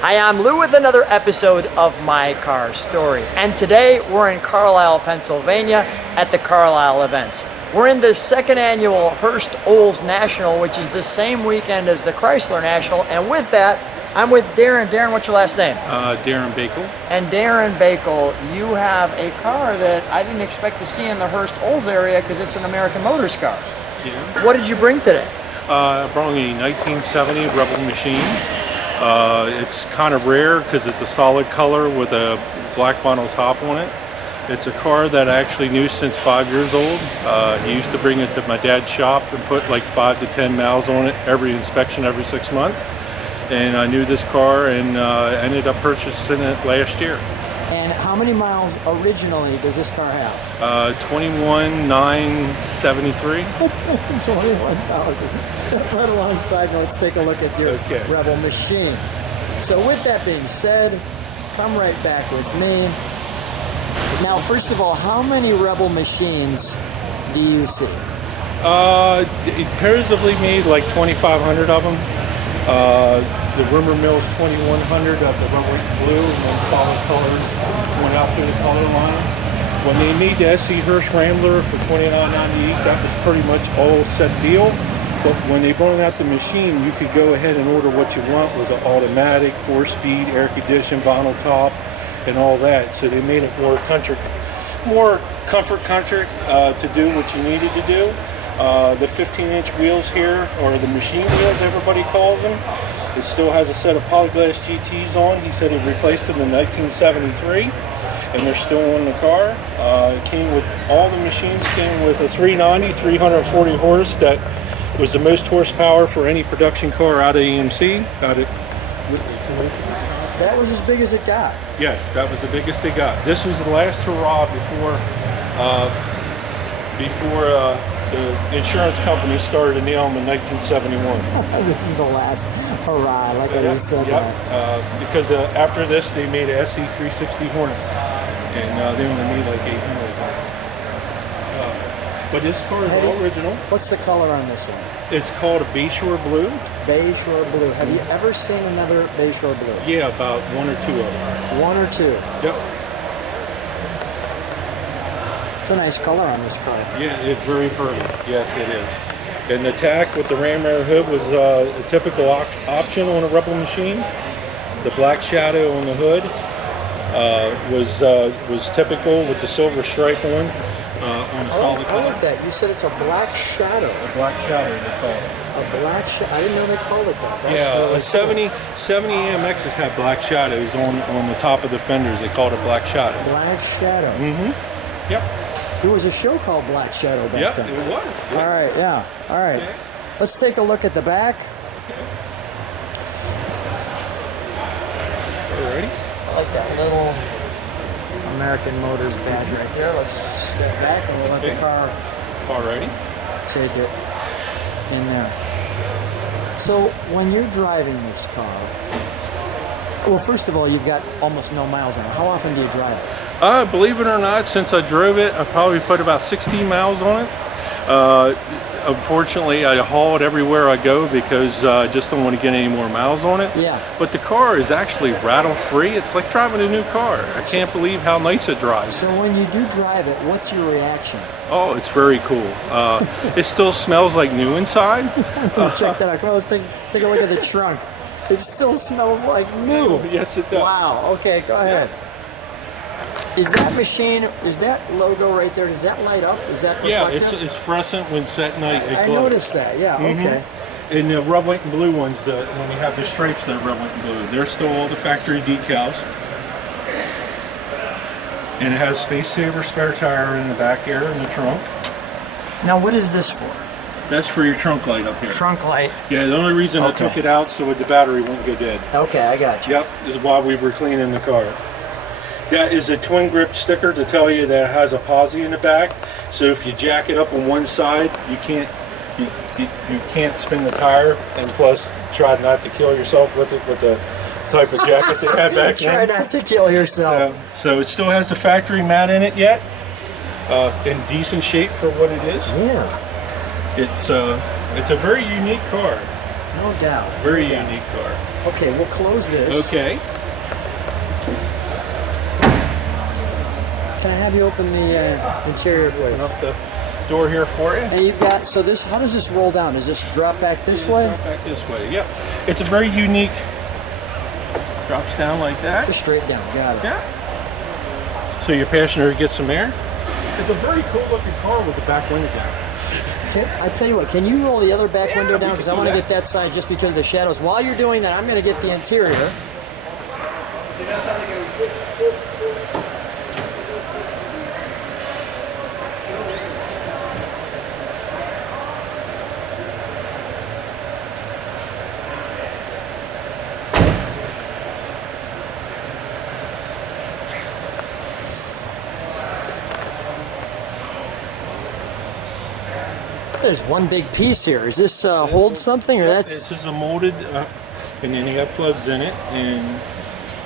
Hi, I'm Lou with another episode of My Car Story. And today we're in Carlisle, Pennsylvania at the Carlisle events. We're in the second annual Hearst Olds National, which is the same weekend as the Chrysler National. And with that, I'm with Darrin. Darrin, what's your last name? Darrin Doeckel. And Darrin Doeckel, you have a car that I didn't expect to see in the Hearst Olds area because it's an American Motors car. Yeah. What did you bring today? I brought a 1970 Rebel machine. It's kind of rare because it's a solid color with a black vinyl top on it. It's a car that I actually knew since 5 years old. He used to bring it to my dad's shop and put like 5 to 10 miles on it every inspection every 6 months. And I knew this car and ended up purchasing it last year. And how many miles originally does this car have? 21,973. 21,000. Step right alongside and let's take a look at your Rebel machine. So with that being said, come right back with me. Now, first of all, how many Rebel machines do you see? It appears to be made like 2,500 of them. The rumor mill's 2,100 of the Rebel blue, and then solid colors went out through the color line. When they made the SC Hearst Rambler for $29.98, that was pretty much all set deal. But when they brought out the machine, you could go ahead and order what you want. It was an automatic, 4-speed, air conditioned, vinyl top, and all that. So they made it more comfort country to do what you needed to do. The 15-inch wheels here, or the machine wheels, everybody calls them. It still has a set of polyglass GTs on. He said he replaced them in 1973, and they're still on the car. It came with, all the machines came with a 390, 340 horse. That was the most horsepower for any production car out of AMC. Got it. That was as big as it got. Yes, that was the biggest they got. This was the last hurrah before the insurance company started to nail them in 1971. This is the last hurrah, like I just said. Yep. Because after this, they made a SC360 Hornet, and they only made like 800. But this car is all original. What's the color on this one? It's called a Bayshore Blue. Bayshore Blue. Have you ever seen another Bayshore Blue? Yeah, about one or two of them. One or two? Yep. It's a nice color on this car. Yeah, it's very pretty. Yes, it is. And the tack with the ram air hood was a typical option on a Rebel machine. The black shadow on the hood was typical with the silver stripe on a solid color. I like that. You said it's a black shadow. A black shadow, they call it. A black shadow. I didn't know they called it that. That's really cool. 70 AMXs have black shadows on the top of the fenders. They call it a black shadow. Black shadow. Mm-hmm. Yep. There was a show called Black Shadow back then. Yep, it was. Yeah. All right, yeah. All right. Okay. Let's take a look at the back. Ready? I like that little American Motors badge right there. Let's step back and we'll let the car take it in there. So when you're driving this car, well, first of all, you've got almost no miles on it. How often do you drive it? Believe it or not, since I drove it, I probably put about 16 miles on it. Unfortunately, I haul it everywhere I go because I just don't want to get any more miles on it. Yeah. But the car is actually rattle-free. It's like driving a new car. I can't believe how nice it drives. So when you do drive it, what's your reaction? Oh, it's very cool. It still smells like new inside. Check that out. Come on, let's take a look at the trunk. It still smells like new. Yes, it does. Wow. Okay, go ahead. Is that machine, is that logo right there, does that light up? Is that reflective? Yeah, it's fluorescent when set night. I noticed that, yeah, okay. And the red, white, and blue ones, when you have the stripes that are red, white, and blue, they're still all the factory decals. And it has Space Saver spare tire in the back here in the trunk. Now what is this for? That's for your trunk light up here. Trunk light? Yeah, the only reason I took it out so the battery won't go dead. Okay, I got you. Yep, is why we were cleaning the car. That is a twin grip sticker to tell you that it has a posi in the back. So if you jack it up on one side, you can't spin the tire, and plus try not to kill yourself with it with the type of jacket they had back then. Try not to kill yourself. So it still has the factory mat in it yet, in decent shape for what it is. Yeah. It's a very unique car. No doubt. Very No doubt. unique car. Okay, we'll close this. Okay. Can I have you open the interior, please? Open up the door here for you. And you've got, so this, how does this roll down? Does this drop back this way? Drop back this way, yep. It's a very unique, drops down like that. Just straight down, got it. Yeah. So your passenger gets some air. It's a very cool looking car with the back window down. I tell you what, can you roll the other back window down? we Because can I do want to that. get that side just because of the shadows. While you're doing that, I'm going to get the interior. There's one big piece here. Is this hold something, or that's? This is a molded, and then you got plugs in it, and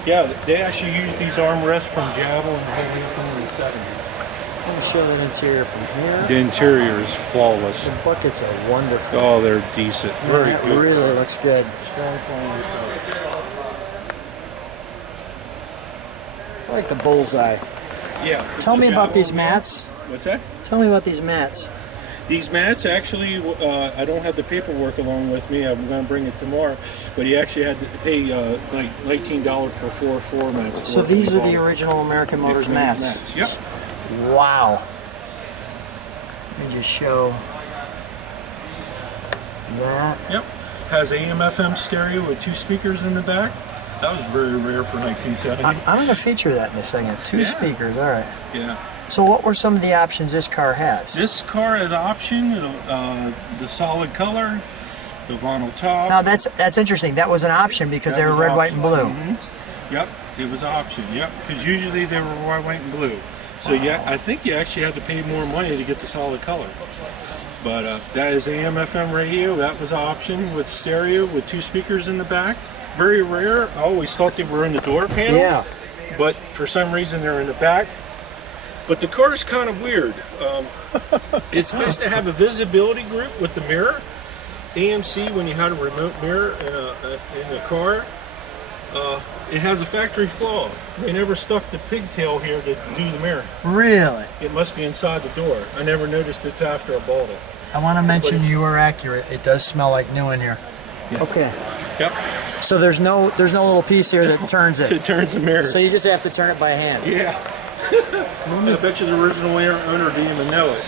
yeah, they actually used these armrests from Javel and Heavy in the 70s. Let me show that interior from here. The interior is flawless. The buckets are wonderful. Oh, they're decent. Very that good. really looks good. I like the bullseye. Yeah. Tell me about these Javel, mats. What's that? Tell me about these mats. These mats actually, I don't have the paperwork along with me. I'm going to bring it tomorrow. But he actually had to pay like $19 for 4 floor mats. So these are the original American Motors mats. Yep. Wow. Let me just show that. Yep. Has AM/FM stereo with 2 speakers in the back. That was very rare for 1970. I'm going to feature that in a second. 2 Yeah. speakers, all right. Yeah. So what were some of the options this car has? This car has option the solid color, the vinyl top. Now that's interesting. That was an option because That they were was red, white, and blue. option. Yep, it was option. Yep, because usually they were white, and blue. So yeah, I think you actually had to pay more money to get the solid color. But that is AM/FM radio. That was option with stereo with 2 speakers in the back. Very rare. I always thought they were in the door panel. Yeah. But for some reason they're in the back. But the car is kind of weird. It's supposed to have a visibility group with the mirror. AMC, when you had a remote mirror in the car, it has a factory flaw. They never stuck the pigtail here to do the mirror. Really? It must be inside the door. I never noticed it after I bought it. I want to mention you are accurate. It does smell like new in here. Yeah. Okay. Yep. So there's no little piece here that turns it. It turns the mirror. So you just have to turn it by hand. Yeah. I bet you the original owner didn't even know it.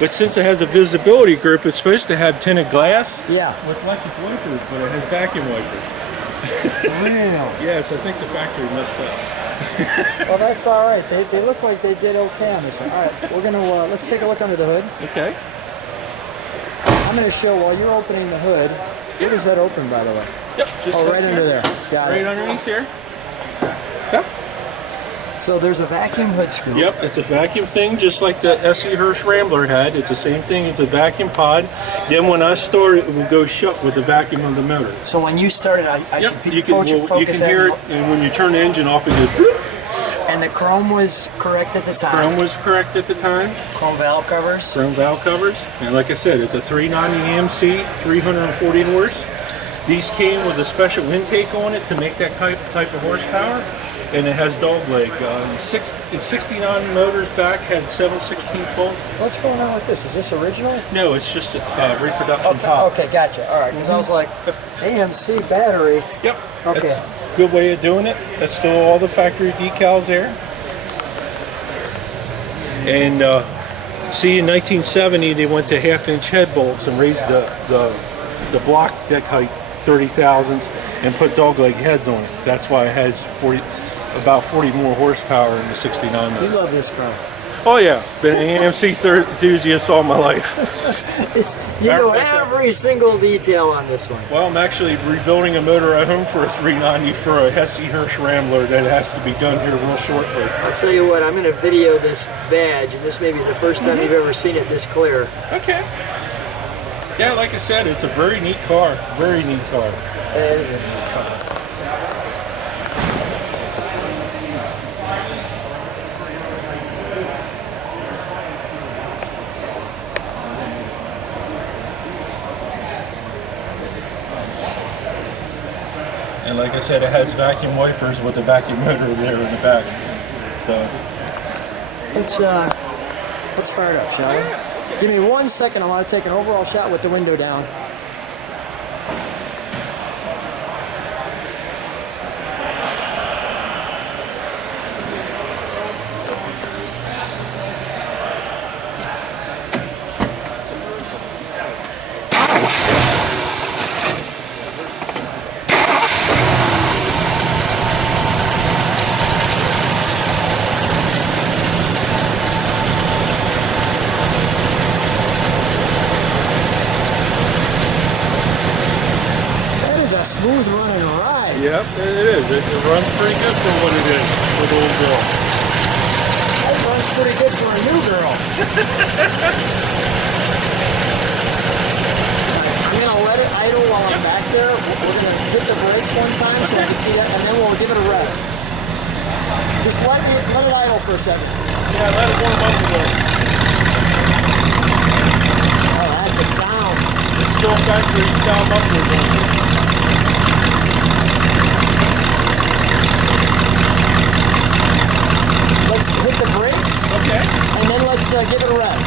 But since it has a visibility group, it's supposed to have tinted glass Yeah. with electric wipers, but it has vacuum wipers. Real. Yes, I think the factory messed up. Well, that's all right. They look like they did okay on this one. All right, we're gonna let's take a look under the hood. Okay. I'm gonna show while you're opening the hood. Where does that open, by the way? Yep. Just Oh, up right here. under there. Got Right it. underneath here. Yep. So there's a vacuum hood scoop. Yep, it's a vacuum thing, just like the S.E. Hirsch Rambler had. It's the same thing. It's a vacuum pod. Then when I start, it will go shut with the vacuum of the motor. So when you started, I Yep, should you can focus hear it, that. and when you turn the engine off, it goes. Bloop. And the chrome was correct at the time. Chrome was correct at the time. Chrome valve covers. Chrome valve covers. And like I said, it's a 390 AMC, 340 horse. These came with a special intake on it to make that type of horsepower. And it has dog leg. 69 motors back, had 716 pull. What's going on with this? Is this original? No, it's just a reproduction top. Okay, gotcha. All right, because I was like, AMC battery. Yep. Okay. That's a good way of doing it. That's still all the factory decals there. And see, in 1970, they went to half-inch head bolts and raised the block deck height 30,000s and put dogleg heads on it. That's why it has about 40 more horsepower in the 69 You motor. love this car. Oh yeah, been an AMC enthusiast all my life. You know Perfect. every single detail on this one. Well, I'm actually rebuilding a motor at home for a 390 for a S.E. Hirsch Rambler that has to be done here real shortly. I'll tell you what, I'm going to video this badge, and this may be the first time you've ever seen it this clear. Okay. Yeah, like I said, it's a very neat car. Very neat car. That is a neat car. like I said, it has vacuum wipers with a vacuum motor there in the back. So let's fire it up, shall we? Give me 1 second. I want to take an overall shot with the window down. Smooth running ride. yep, it is. It runs pretty good for what it is for the old girl. It runs pretty good for a new girl. I'm gonna let it idle while I'm back there. We're gonna hit the brakes one time so I can see that, and then we'll give it a rev. Just let it idle for a second. Yeah, let it warm up a bit. Oh, that's a sound. It's still factory style muffler. Let's hit the brakes. Okay. And then let's give it a rev.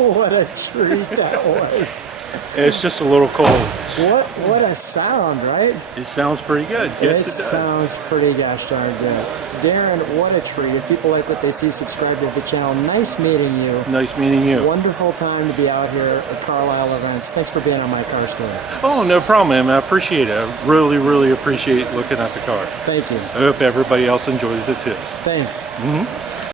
What a treat that was. It's just a little cold. What a sound, right? It sounds pretty good. Yes, it does. Sounds pretty gosh darn good. Darrin, what a treat. If people like what they see, subscribe to the channel. Nice meeting you. Nice meeting you. Wonderful time to be out here at Carlisle events. Thanks for being on my car story. Oh, no problem, man. I appreciate it. I really, really appreciate looking at the car. Thank you. I hope everybody else enjoys it too. Thanks. Mm-hmm.